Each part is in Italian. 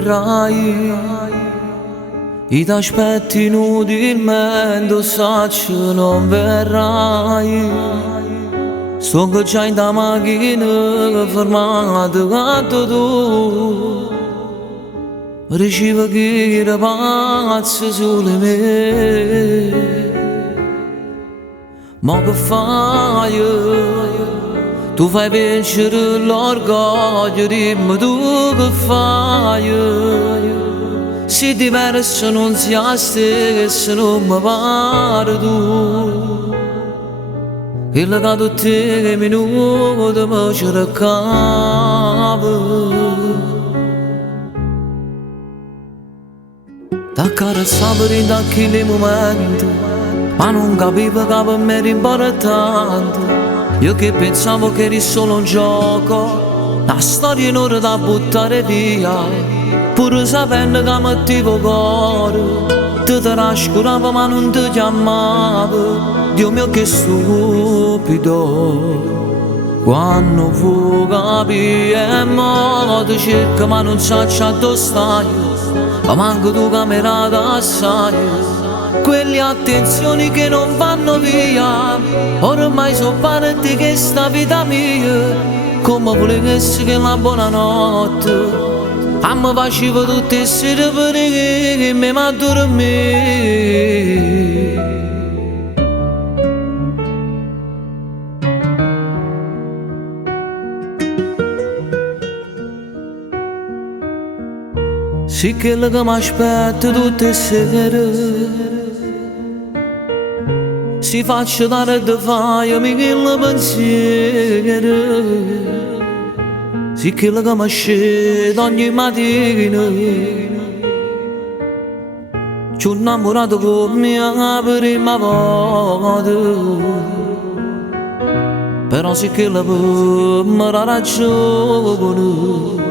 verrai, ti aspetti inutilmente, sacci non verrai. Sto già in da macchina fermata quanto tu ricevi chi pazzo sulle me. Ma che fai? Tu fai vincere l'orgoglio, dimmi tu che fai? Se diverso non sia stesso non mi pare tu. Quello che tutti i minuti mi cercava. T'accarezzavo in quei momenti, ma non capivo che per me era importante. Io che pensavo che eri solo un gioco, una storia in ora da buttare via, pur sapendo che mettevo cuore. Ti trascuravo ma non ti chiamavo. Dio mio che stupido, quando fu capire mo ti cerco ma non so dove stai. Ma manco tu camerata assai, quelle attenzioni che non vanno via. Ormai so parte che sta vita mia, come volessi che la buonanotte a me facevo tutte le sere per che mi ma dormire. Sì che mi aspetta tutte le sere, si faccio dare da fare il pensiero. Sì che mi scende ogni mattina, ci ho innamorato come la prima volta. Però sì che la mi dà ragione,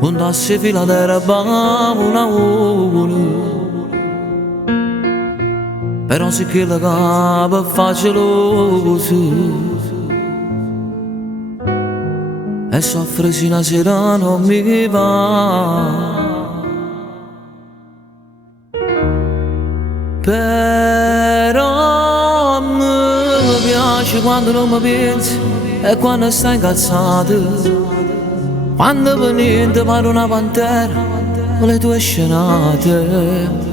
quando si fila d'erba una però sì che la capa facile così. E soffre se una sera non mi va. Però mi piace quando non mi pensi e quando stai incazzato, quando per niente pare una pantera con le tue scenate.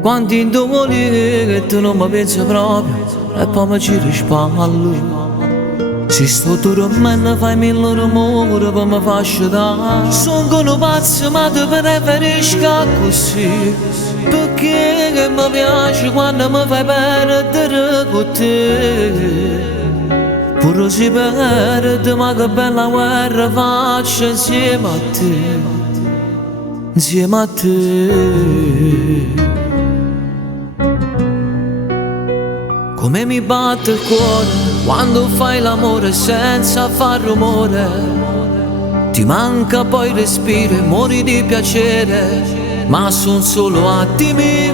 Quando indovoli che tu non mi pensi proprio e poi mi giri spalle. Se sto dormendo fai mille rumori per mi far sciutare. Sono un pazzo ma ti preferisco così, perché che mi piace quando mi fai perdere con te. Pure si perde ma che bella guerra faccio insieme a te, insieme a te. Come mi batte il cuore quando fai l'amore senza far rumore. Ti manca poi il respiro e muori di piacere, ma son solo attimi.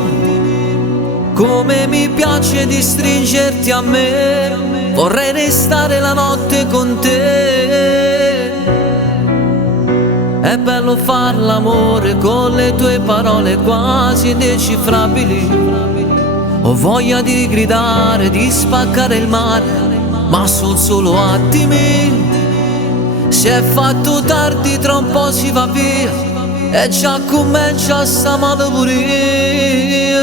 Come mi piace di stringerti a me, vorrei restare la notte con te. È bello far l'amore con le tue parole quasi indecifrabili. Ho voglia di gridare, di spaccare il mare, ma son solo attimi. Si è fatto tardi, tra un po' si va via e già comincia sta male pure io.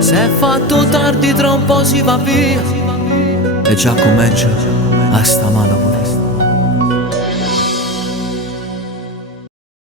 Si è fatto tardi, tra un po' si va via e già comincia a sta male pure.